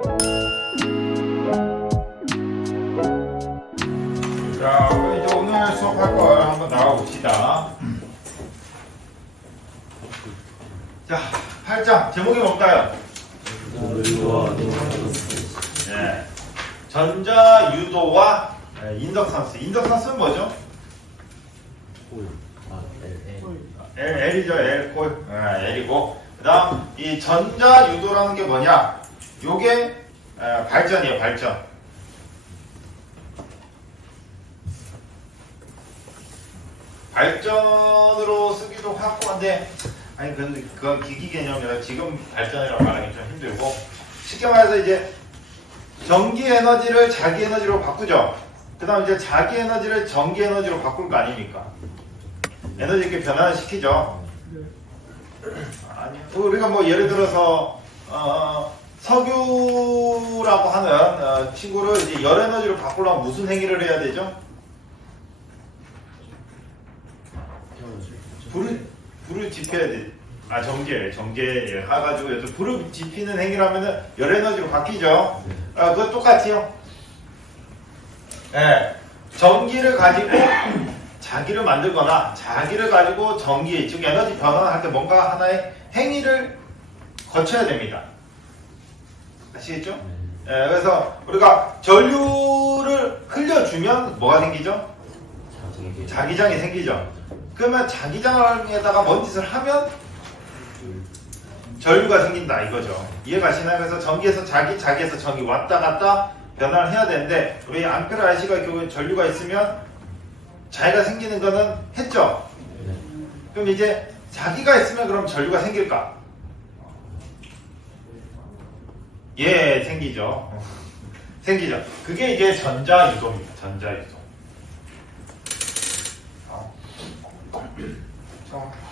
자, 이제 오늘 수업할 걸 한번 나가봅시다. 자, 8장 제목이 뭘까요? 네. 전자유도와 인덕산수. 인덕산수는 뭐죠? L이죠. L, 콜. L이고. 그 다음, 이 전자유도라는 게 뭐냐? 요게 발전이에요, 발전. 발전으로 쓰기도 하고 한데, 아니, 근데 그건 기기 개념이라 지금 발전이라고 말하기 좀 힘들고, 쉽게 말해서 이제 전기 에너지를 자기 에너지로 바꾸죠. 그 다음 이제 자기 에너지를 전기 에너지로 바꿀 거 아닙니까? 에너지 이렇게 변화를 시키죠. 아니, 우리가 뭐 예를 들어서 석유라고 하는 친구를 이제 열 에너지로 바꾸려면 무슨 행위를 해야 되죠? 불을 지펴야 돼. 전기에 해가지고 여기서 불을 지피는 행위라면은 열 에너지로 바뀌죠. 그거 똑같아요. 예, 전기를 가지고 자기를 만들거나 자기를 가지고 전기, 즉 에너지 변화를 할 때 뭔가 하나의 행위를 거쳐야 됩니다. 아시겠죠? 예, 그래서 우리가 전류를 흘려주면 뭐가 생기죠? 자기장이 생기죠. 그러면 자기장에다가 뭔 짓을 하면 전류가 생긴다 이거죠. 이해가시나요? 그래서 전기에서 자기에서 전기 왔다 갔다 변화를 해야 되는데 우리 암페르 IC가 결국에 전류가 있으면 자기가 생기는 거는 했죠. 그럼 이제 자기가 있으면 그럼 전류가 생길까? 예, 생기죠. 생기죠. 그게 이제 전자유도입니다. 전자유도.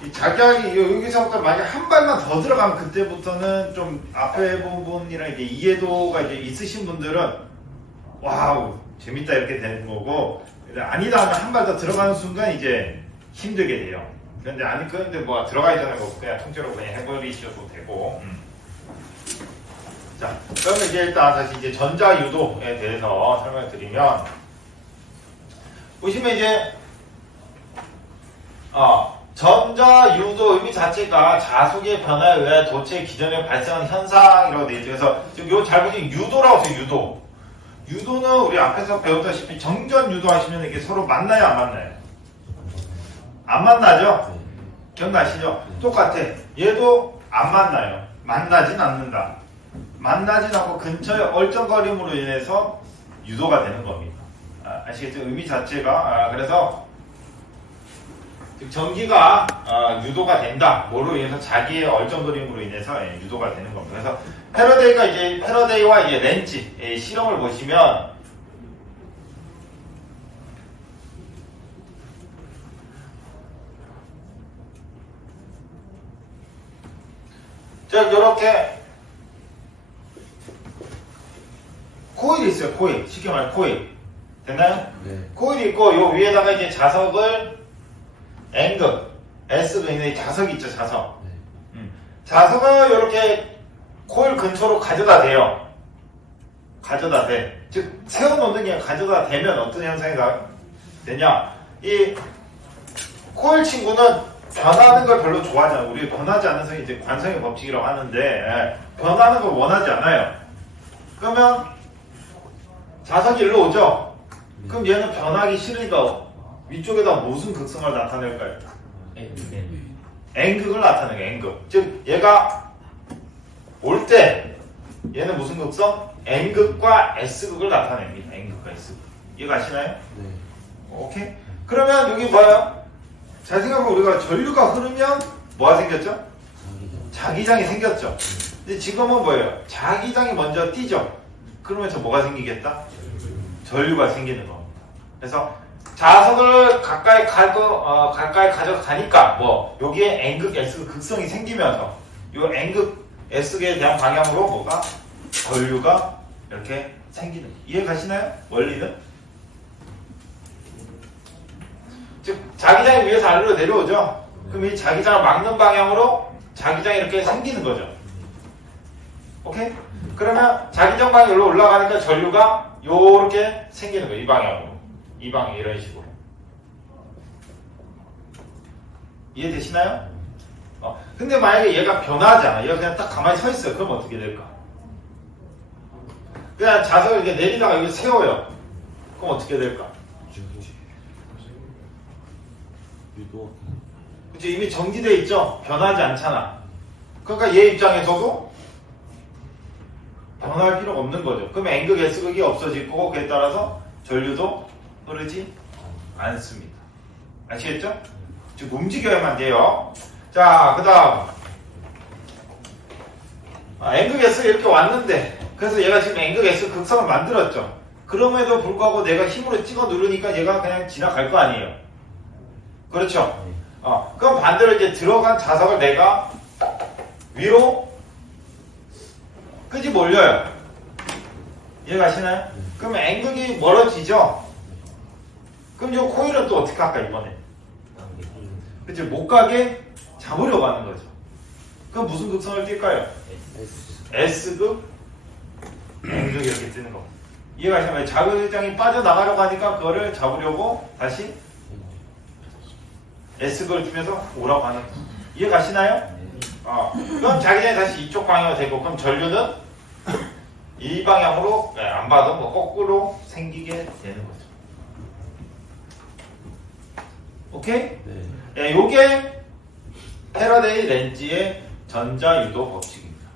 이 작약이 여기서부터 만약 한 발만 더 들어가면 그때부터는 좀 앞에 부분이랑 이제 이해도가 이제 있으신 분들은 와우 재밌다 이렇게 되는 거고 아니다 하면 한 발 더 들어가는 순간 이제 힘들게 돼요. 그런데 뭐 들어가기 전에 뭐 그냥 통째로 그냥 해버리셔도 되고. 자, 그러면 이제 일단 다시 이제 전자유도에 대해서 설명을 드리면 보시면 이제 전자유도 의미 자체가 자속의 변화에 의해 도체 기전에 발생하는 현상이라고 되어 있죠. 그래서 지금 요 잘 보시면 유도라고 써요. 유도. 유도는 우리 앞에서 배웠다시피 정전 유도 하시면 이게 서로 만나요, 안 만나요? 안 만나죠? 기억나시죠? 똑같아. 얘도 안 만나요. 만나진 않는다. 만나진 않고 근처에 얼쩡거림으로 인해서 유도가 되는 겁니다. 아시겠죠? 의미 자체가 그래서 즉 전기가 유도가 된다. 뭐로 인해서 자기의 얼쩡거림으로 인해서 유도가 되는 겁니다. 그래서 패러데이와 이제 렌치 실험을 보시면 자 이렇게 코일이 있어요. 코일. 쉽게 말해 코일. 됐나요? 네. 코일이 있고 요 위에다가 이제 자석을 N극, S극 있는 자석이 있죠, 자석. 네. 자석을 이렇게 코일 근처로 가져다 대요. 가져다 대. 즉, 세워놓는 게 가져다 대면 어떤 현상이 되냐. 이 코일 친구는 변하는 걸 별로 좋아하지 않아요. 우리 변하지 않는 성이 이제 관성의 법칙이라고 하는데, 변하는 걸 원하지 않아요. 그러면 자석이 일로 오죠? 그럼 얘는 변하기 싫으니까 위쪽에다 무슨 극성을 나타낼까요? N극을 나타내요. N극. 즉 얘가 올 때 얘는 무슨 극성? N극과 S극을 나타냅니다. N극과 S극. 이해가시나요? 네. 오케이. 그러면 여기 뭐예요? 잘 생각하면 우리가 전류가 흐르면 뭐가 생겼죠? 자기장이 생겼죠. 근데 지금은 뭐예요? 자기장이 먼저 뛰죠. 그러면서 뭐가 생기겠다? 전류가 생기는 겁니다. 그래서 자석을 가까이 가져가니까 여기에 N극, S극 극성이 생기면서 이 N극, S극에 대한 방향으로 뭐가 전류가 이렇게 생기는. 이해 가시나요? 원리는? 즉 자기장이 위에서 아래로 내려오죠. 그럼 이 자기장을 막는 방향으로 자기장이 이렇게 생기는 거죠. 오케이? 그러면 자기장 방향으로 올라가니까 전류가 요렇게 생기는 거예요. 이 방향으로. 이 방향 이런 식으로. 이해되시나요? 근데 만약에 얘가 변하잖아. 얘가 그냥 딱 가만히 서 있어요. 그럼 어떻게 될까? 그냥 자석을 이렇게 내리다가 여기 세워요. 그럼 어떻게 될까? 유도. 그치, 이미 정지돼 있죠? 변하지 않잖아. 그러니까 얘 입장에서도 변할 필요가 없는 거죠. 그럼 N극, S극이 없어질 거고, 그에 따라서 전류도 흐르지 않습니다. 아시겠죠? 지금 움직여야만 돼요. 자, 그 다음. N극, S 이렇게 왔는데, 그래서 얘가 지금 N극, S 극성을 만들었죠. 그럼에도 불구하고 내가 힘으로 찍어 누르니까 얘가 그냥 지나갈 거 아니에요. 그렇죠? 그럼 반대로 이제 들어간 자석을 내가 위로 끄지 몰려요. 이해가시나요? 그럼 N극이 멀어지죠? 그럼 이 코일은 또 어떻게 할까, 이번에? 그치, 못 가게 잡으려고 하는 거죠. 그럼 무슨 극성을 띌까요? S극, N극 이렇게 뜨는 거. 이해가시나요? 자극장이 빠져나가려고 하니까 그거를 잡으려고 다시 S극을 주면서 오라고 하는 거. 이해가시나요? 그럼 자기장이 다시 이쪽 방향으로 되고, 그럼 전류는 이 방향으로, 안 봐도 뭐 거꾸로 생기게 되는 거죠. 오케이? 네. 요게 패러데이 렌즈의 전자유도 법칙입니다.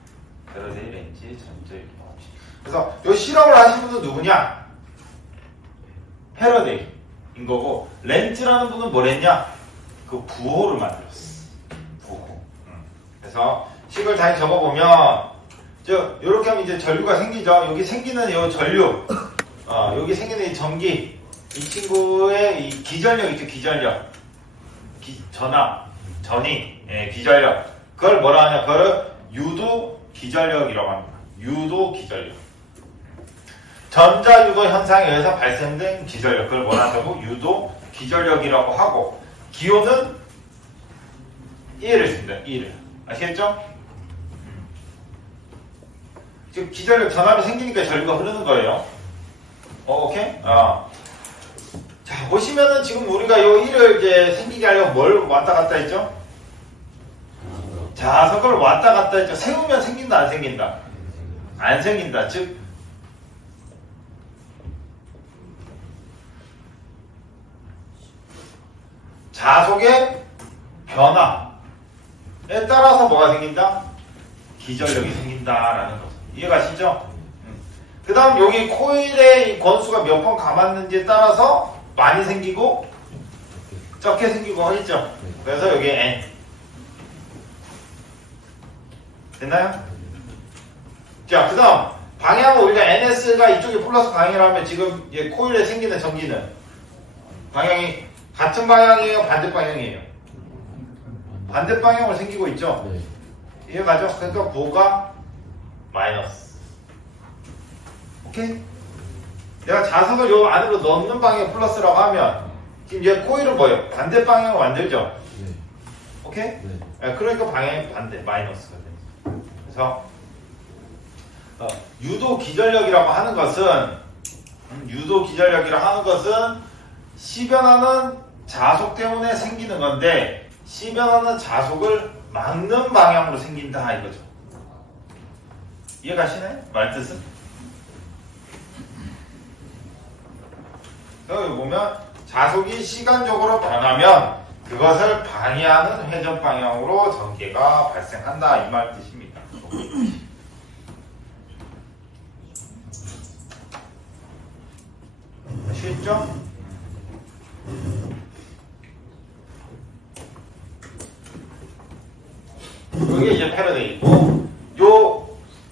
패러데이 렌즈의 전자유도 법칙. 그래서 요 실험을 하신 분은 누구냐? 패러데이인 거고, 렌즈라는 분은 뭘 했냐? 그 부호를 만들었어. 부호. 그래서 식을 다시 적어보면, 요렇게 하면 이제 전류가 생기죠. 여기 생기는 요 전류, 여기 생기는 이 전기, 이 친구의 이 기전력 있죠, 기전력. 전위, 기전력. 그걸 뭐라 하냐, 그걸 유도 기전력이라고 합니다. 유도 기전력. 전자유도 현상에 의해서 발생된 기전력. 그걸 뭐라 하냐고, 유도 기전력이라고 하고, 기호는 1을 씁니다. 1을. 아시겠죠? 지금 기전력 전압이 생기니까 전류가 흐르는 거예요. 오케이? 자, 보시면은 지금 우리가 요 1을 이제 생기게 하려고 뭘 왔다 갔다 했죠? 자석을 왔다 갔다 했죠. 세우면 생긴다, 안 생긴다? 안 생긴다. 즉, 자속의 변화에 따라서 뭐가 생긴다? 기전력이 생긴다라는 거죠. 이해가시죠? 그 다음 여기 코일의 권수가 몇 번 감았는지에 따라서 많이 생기고 적게 생기고 하겠죠. 그래서 여기 N. 됐나요? 자, 그 다음 방향은 우리가 NS가 이쪽이 플러스 방향이라면 지금 코일에 생기는 전기는 방향이 같은 방향이에요? 반대 방향이에요? 반대 방향으로 생기고 있죠? 이해가죠? 그러니까 부호가 마이너스. 오케이? 내가 자석을 요 안으로 넣는 방향이 플러스라고 하면 지금 얘 코일은 뭐예요? 반대 방향으로 만들죠? 오케이? 그러니까 방향이 반대, 마이너스가 됩니다. 그래서 유도 기전력이라고 하는 것은 시변하는 자속 때문에 생기는 건데 시변하는 자속을 막는 방향으로 생긴다 이거죠. 이해가시나요? 말뜻은? 그래서 여기 보면 자속이 시간적으로 변하면 그것을 방해하는 회전 방향으로 전개가 발생한다 이 말 뜻입니다. 쉽죠? 이게 이제 패러데이고 요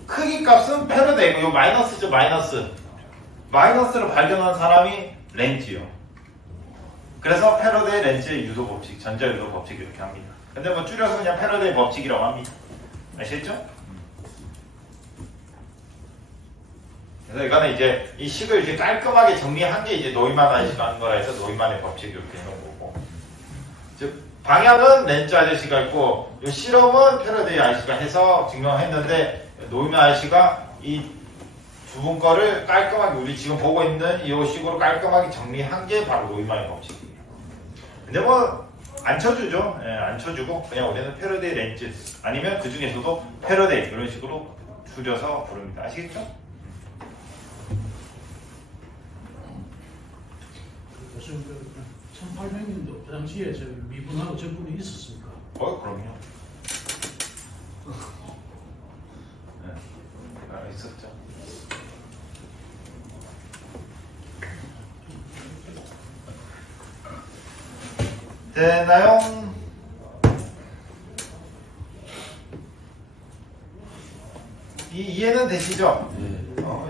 크기 값은 패러데이고 요 마이너스죠. 마이너스를 발견한 사람이 렌즈요. 그래서 패러데이 렌즈의 유도 법칙, 전자유도 법칙 이렇게 합니다. 근데 뭐 줄여서 그냥 패러데이 법칙이라고 합니다. 아시겠죠? 그래서 이거는 이제 이 식을 이제 깔끔하게 정리한 게 이제 노이만 아저씨가 하는 거라 해서 노이만의 법칙 이렇게 해놓은 거고. 즉 방향은 렌즈 아저씨가 있고 이 실험은 패러데이 아저씨가 해서 증명했는데 노이만 아저씨가 이 두 분 거를 깔끔하게 우리 지금 보고 있는 이 식으로 깔끔하게 정리한 게 바로 노이만의 법칙이에요. 근데 뭐 안 쳐주죠. 예, 안 쳐주고 그냥 우리는 패러데이 렌즈 아니면 그 중에서도 패러데이 이런 식으로 줄여서 부릅니다. 아시겠죠? 교수님, 1800년도 그 당시에 저 미분하고 적분이 있었습니까? 그럼요. 네, 있었죠. 되나요? 이해는 되시죠? 네.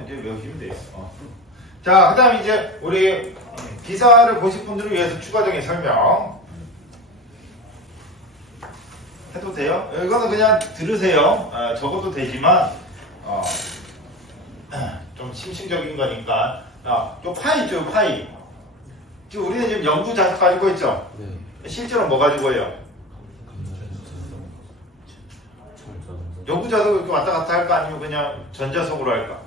이제 외우시면 돼요. 자, 그 다음 이제 우리 기사를 보실 분들을 위해서 추가적인 설명 해도 돼요? 이거는 그냥 들으세요. 적어도 되지만 좀 심층적인 거니까. 요 파이 있죠, 파이. 지금 우리는 지금 영구 자석 가지고 있죠? 네. 실제로 뭐 가지고 해요? 영구 자석을 이렇게 왔다 갔다 할까? 아니면 그냥 전자석으로 할까?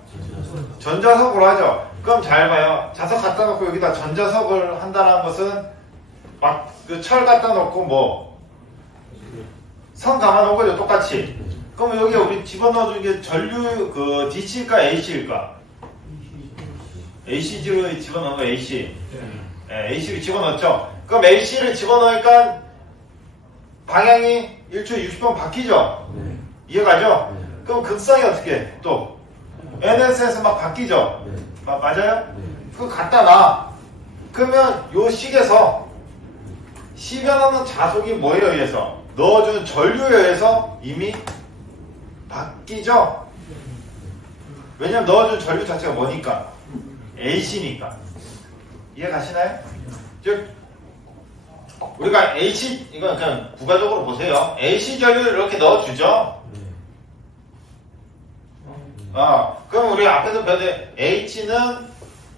전자석으로 하죠. 그럼 잘 봐요. 자석 갖다 놓고 여기다 전자석을 한다는 것은 막 그 철 갖다 놓고 뭐 선 감아 놓은 거죠. 똑같이. 그럼 여기에 우리 집어넣어준 게 전류 그 DC일까 AC일까? AC로 집어넣은 거 AC. 네, AC를 집어넣었죠. 그럼 AC를 집어넣으니까 방향이 1초에 60번 바뀌죠. 네. 이해가죠? 네. 그럼 극성이 어떻게 해? 또 NS에서 막 바뀌죠. 네. 맞아요? 네. 그거 갖다 놔. 그러면 요 식에서 시변하는 자속이 뭐에 의해서? 넣어준 전류에 의해서 이미 바뀌죠? 왜냐면 넣어준 전류 자체가 뭐니까? AC니까. 이해 가시나요? 즉 우리가 AC 이건 그냥 부가적으로 보세요. AC 전류를 이렇게 넣어주죠. 그럼 우리 앞에서 배운 H는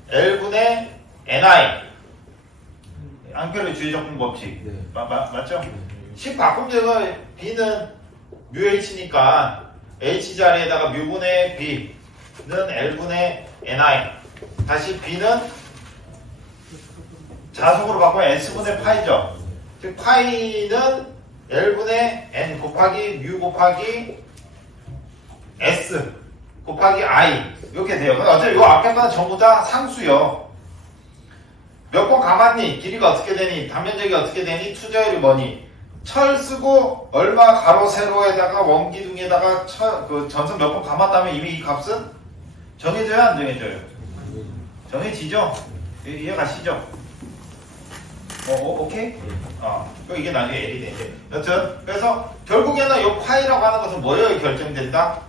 L분의 NI 앙페르 주의적분 법칙. 네. 맞죠? 식 바꾸면 되고 B는 μH니까 H 자리에다가 μ분의 B는 L분의 NI 다시 B는 자속으로 바꾸면 S분의 파이죠. 즉 파이는 L분의 N 곱하기 μ 곱하기 S 곱하기 I 이렇게 돼요. 근데 어차피 이 앞에 거는 전부 다 상수요. 몇 번 감았니? 길이가 어떻게 되니? 단면적이 어떻게 되니? 투자율이 뭐니? 철 쓰고 얼마 가로 세로에다가 원기둥에다가 그 전선 몇 번 감았다면 이미 이 값은 정해져요? 안 정해져요? 정해지죠? 이해 가시죠? 오케이? 그럼 이게 나중에 L이 되죠. 여튼 그래서 결국에는 이 파이라고 하는 것은 뭐에 결정된다?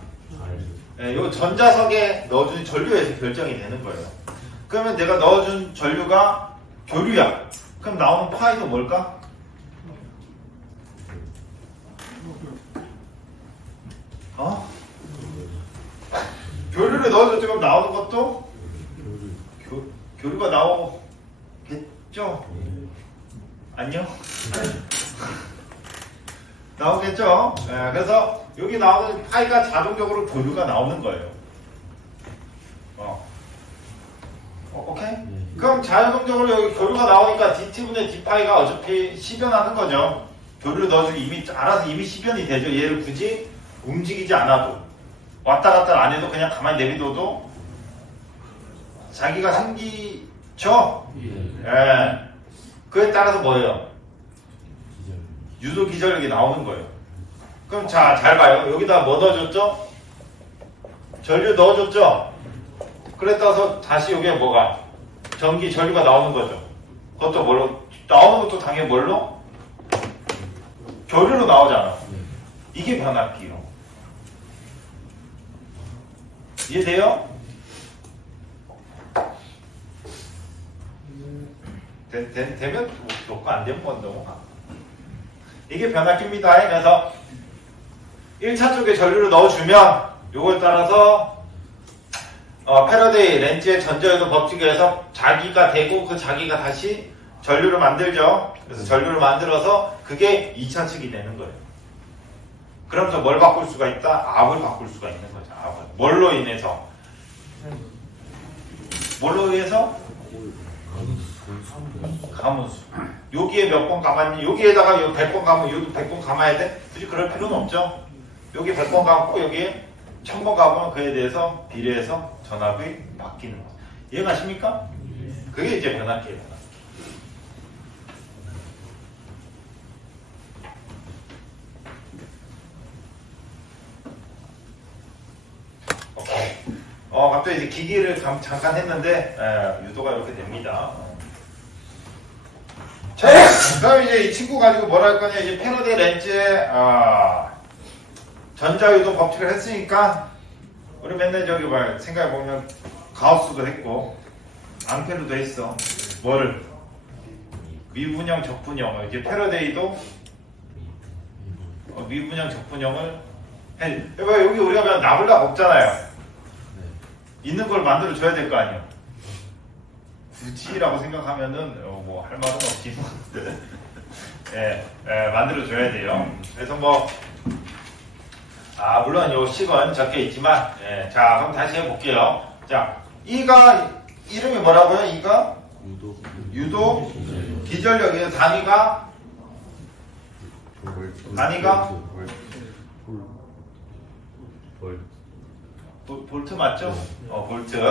요 전자석에 넣어준 전류에서 결정이 되는 거예요. 그러면 내가 넣어준 전류가 교류야. 그럼 나오는 파이도 뭘까? 교류를 넣어줬지 그럼 나오는 것도 교류가 나오겠죠? 안녕? 나오겠죠? 네, 그래서 여기 나오는 파이가 자동적으로 교류가 나오는 거예요. 오케이? 그럼 자동적으로 여기 교류가 나오니까 dt분의 d파이가 어차피 시변하는 거죠. 교류를 넣어주기 이미 알아서 이미 시변이 되죠. 얘를 굳이 움직이지 않아도 왔다 갔다 안 해도 그냥 가만히 내비둬도 자기가 생기죠? 예. 그에 따라서 뭐예요? 유도 기전력이 나오는 거예요. 그럼 자, 잘 봐요. 여기다 뭐 넣어줬죠? 전류 넣어줬죠? 그래 따라서 다시 여기에 뭐가? 전기, 전류가 나오는 거죠. 그것도 뭘로? 나오는 것도 당연히 뭘로? 교류로 나오잖아. 이게 변압기로. 이해돼요? 되면 좋고 안 되면 뭐 넘어가. 이게 변압기입니다. 그래서 1차 쪽에 전류를 넣어주면 요거에 따라서 패러데이 렌즈의 전자요도 법칙에 의해서 자기가 되고 그 자기가 다시 전류를 만들죠. 그래서 전류를 만들어서 그게 2차 측이 되는 거예요. 그러면서 뭘 바꿀 수가 있다? 압을 바꿀 수가 있는 거죠. 압을. 뭘로 인해서? 뭘로 의해서? 가문수. 여기에 몇 번 감았니? 여기에다가 요 100번 감으면 여기도 100번 감아야 돼? 굳이 그럴 필요는 없죠. 여기 100번 감고 여기에 1000번 감으면 그에 대해서 비례해서 전압이 바뀌는 거죠. 이해가십니까? 그게 이제 변압기예요. 오케이. 갑자기 이제 기기를 잠깐 했는데 유도가 이렇게 됩니다. 자, 그다음 이제 이 친구 가지고 뭘 할 거냐? 이제 패러데이 렌즈의 전자유도 법칙을 했으니까 우리 맨날 저기 생각해 보면 가우스도 했고 앙페르도 했어. 뭐를? 미분형, 적분형. 이제 패러데이도 미분형, 적분형을 해. 해봐. 여기 우리가 그냥 나블락 없잖아요. 있는 걸 만들어 줘야 될 거 아니에요. 굳이라고 생각하면은 뭐 할 말은 없지만 만들어 줘야 돼요. 그래서 뭐 물론 요 식은 적혀 있지만 자 그럼 다시 해볼게요. 자 이가 이름이 뭐라고요? 이가 유도 기전력이에요. 단위가 볼트 맞죠? 볼트.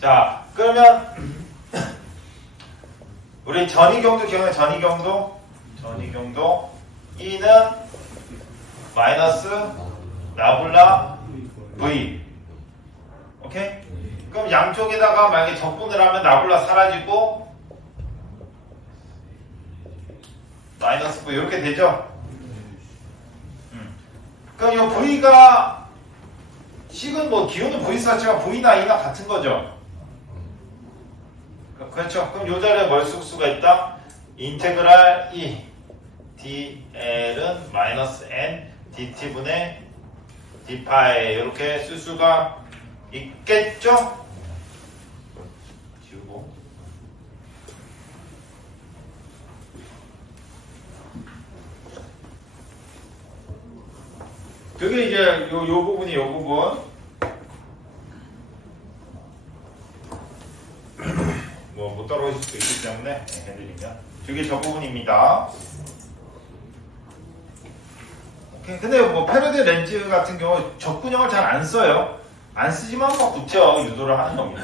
자 그러면 우리 전이경도 기억나요? 전이경도 E는 마이너스 나블라 V. 오케이? 그럼 양쪽에다가 만약에 적분을 하면 나블라 사라지고 마이너스 V 이렇게 되죠? 그럼 이 V가 식은 뭐 기호는 V 자체가 V나 E나 같은 거죠? 그렇죠. 그럼 이 자리에 뭘 쓸 수가 있다? 인테그랄 E dl은 마이너스 n dt분의 d파이 이렇게 쓸 수가 있겠죠? 지우고 그게 이제 요 부분이 요 부분 못 따라오실 수도 있기 때문에 해드리면 저게 저 부분입니다. 오케이. 근데 뭐 패러데이 렌즈 같은 경우 적분형을 잘 안 써요. 안 쓰지만 뭐 붙여 유도를 하는 겁니다.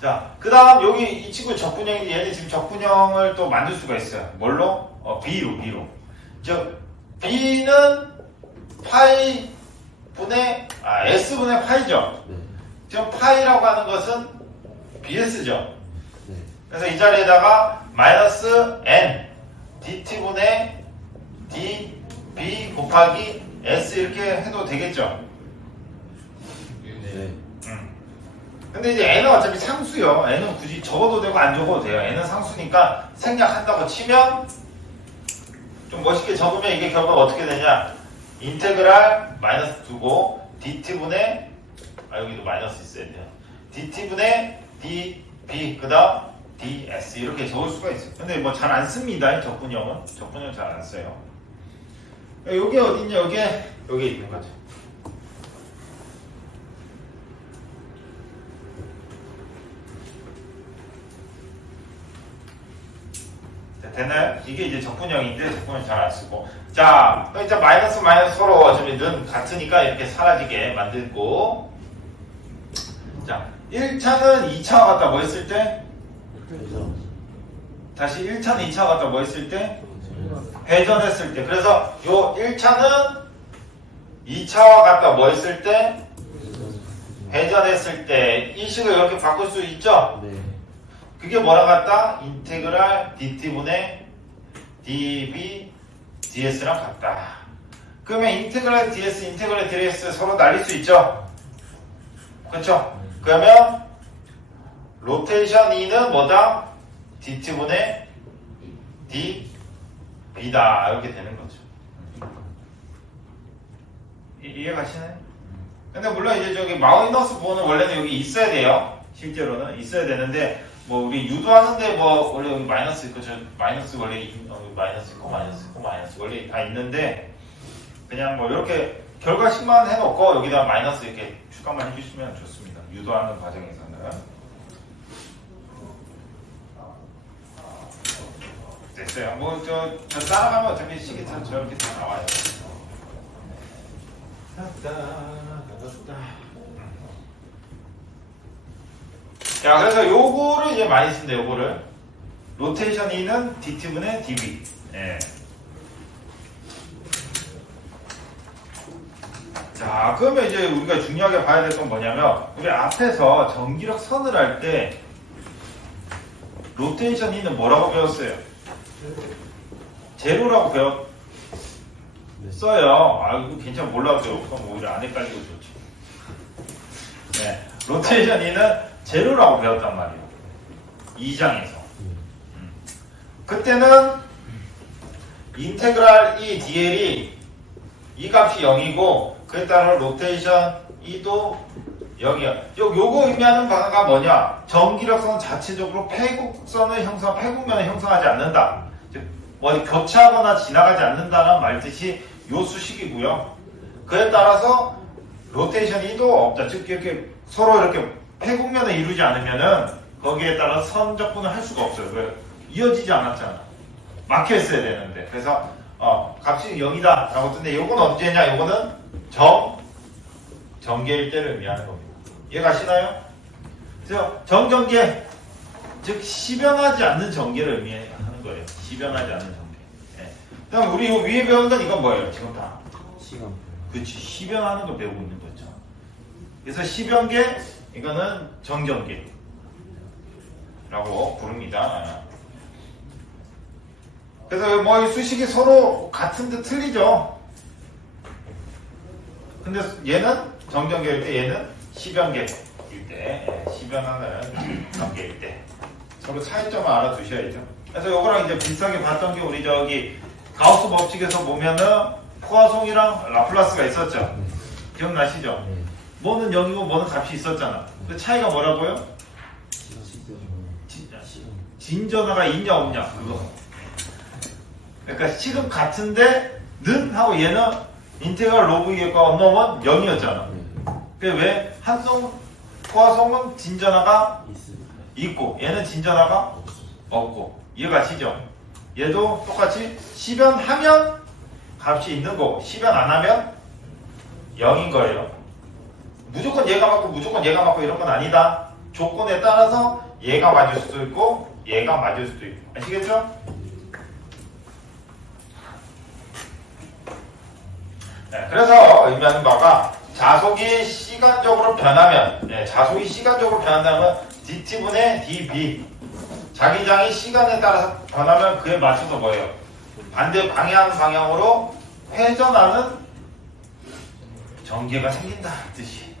자, 그 다음 여기 이 친구 적분형인데 얘는 지금 적분형을 또 만들 수가 있어요. 뭘로? B로. 즉 B는 파이 분의 S분의 파이죠. 지금 파이라고 하는 것은 BS죠. 그래서 이 자리에다가 마이너스 n dt분의 db 곱하기 s 이렇게 해도 되겠죠? 네. 근데 이제 n은 어차피 상수요. n은 굳이 적어도 되고 안 적어도 돼요. n은 상수니까 생략한다고 치면 좀 멋있게 적으면 이게 결국 어떻게 되냐? 인테그랄 마이너스 두고 dt분의 여기도 마이너스 있어야 돼요. dt분의 db 그 다음 ds 이렇게 적을 수가 있어요. 근데 뭐 잘 안 씁니다. 적분형은 잘 안 써요. 여기 어딨냐? 여기에 있는 거죠. 되나요? 이게 이제 적분형인데 적분형 잘 안 쓰고. 자, 일단 마이너스 서로 어차피 는 같으니까 이렇게 사라지게 만들고. 자, 1차는 2차와 같다 뭐 했을 때? 다시 1차는 2차와 같다 뭐 했을 때? 회전했을 때. 그래서 요 1차는 2차와 같다 뭐 했을 때? 회전했을 때. 이 식을 이렇게 바꿀 수 있죠? 네. 그게 뭐랑 같다? 인테그랄 dt분의 db ds랑 같다. 그러면 인테그랄 ds, 인테그랄 ds 서로 날릴 수 있죠? 그렇죠? 그러면 로테이션 E는 뭐다? dt분의 db다 이렇게 되는 거죠. 이해가시나요? 근데 물론 이제 저기 마이너스 부호는 원래는 여기 있어야 돼요. 실제로는 있어야 되는데 뭐 우리 유도하는데 뭐 원래 여기 마이너스 있고 저 마이너스 원래 마이너스 있고 마이너스 있고 마이너스 원래 다 있는데 그냥 뭐 이렇게 결과식만 해놓고 여기다 마이너스 이렇게 추가만 해주시면 좋습니다. 유도하는 과정에서는. 됐어요. 뭐 저 따라가면 어차피 시계처럼 저렇게 다 나와요. 자, 그래서 요거를 이제 많이 쓴다. 요거를 로테이션 E는 DT분의 DB. 예. 자, 그러면 이제 우리가 중요하게 봐야 될 건 뭐냐면 우리 앞에서 전기력 선을 할 때 로테이션 E는 뭐라고 배웠어요? 제로라고 배웠어요. 아, 이거 괜찮아. 몰라도 그럼 오히려 안 헷갈리고 좋지. 네, 로테이션 E는 제로라고 배웠단 말이에요. 2장에서. 그때는 인테그랄 E DL이 이 값이 0이고 그에 따라 로테이션 E도 0이야. 요거 의미하는 바가 뭐냐? 전기력선 자체적으로 패곡선을 패곡면을 형성하지 않는다. 뭐 교차하거나 지나가지 않는다는 말 뜻이 요 수식이고요. 그에 따라서 로테이션 E도 없다. 즉 이렇게 서로 이렇게 패곡면을 이루지 않으면은 거기에 따라 선적분을 할 수가 없어요. 왜? 이어지지 않았잖아. 막혀 있어야 되는데. 그래서 값이 0이다 라고 뜨는데 요건 언제냐? 요거는 정계일 때를 의미하는 겁니다. 이해가시나요? 그래서 정전계, 즉 시변하지 않는 전개를 의미하는 거예요. 시변하지 않는 전개. 예. 그다음 우리 요 위에 배우는 건 이건 뭐예요? 지금 다 시간. 그렇지, 시변하는 거 배우고 있는 거죠. 그래서 시변계, 이거는 정전계라고 부릅니다. 그래서 뭐 이 수식이 서로 같은데 틀리죠. 근데 얘는 정전계일 때, 얘는 시변계일 때, 시변하는 관계일 때 서로 차이점을 알아두셔야죠. 그래서 요거랑 이제 비슷하게 봤던 게 우리 저기 가우스 법칙에서 보면은 포화송이랑 라플라스가 있었죠. 기억나시죠? 뭐는 0이고 뭐는 값이 있었잖아. 그 차이가 뭐라고요? 진전화가 있냐 없냐 그거. 그러니까 지금 같은데 는 하고 얘는 인테그랄 로그 2과 언놈은 0이었잖아. 그 왜? 한송 포화송은 진전화가 있고 얘는 진전화가 없고. 이해가시죠? 얘도 똑같이 시변하면 값이 있는 거고 시변 안 하면 0인 거예요. 무조건 얘가 맞고 무조건 얘가 맞고 이런 건 아니다. 조건에 따라서 얘가 맞을 수도 있고 얘가 맞을 수도 있고. 아시겠죠? 네, 그래서 의미하는 바가 자속이 시간적으로 변하면, 자속이 시간적으로 변한다면 dt분의 db, 자기장이 시간에 따라서 변하면 그에 맞춰서 뭐예요? 반대 방향으로 회전하는 전개가 생긴다 이 뜻이.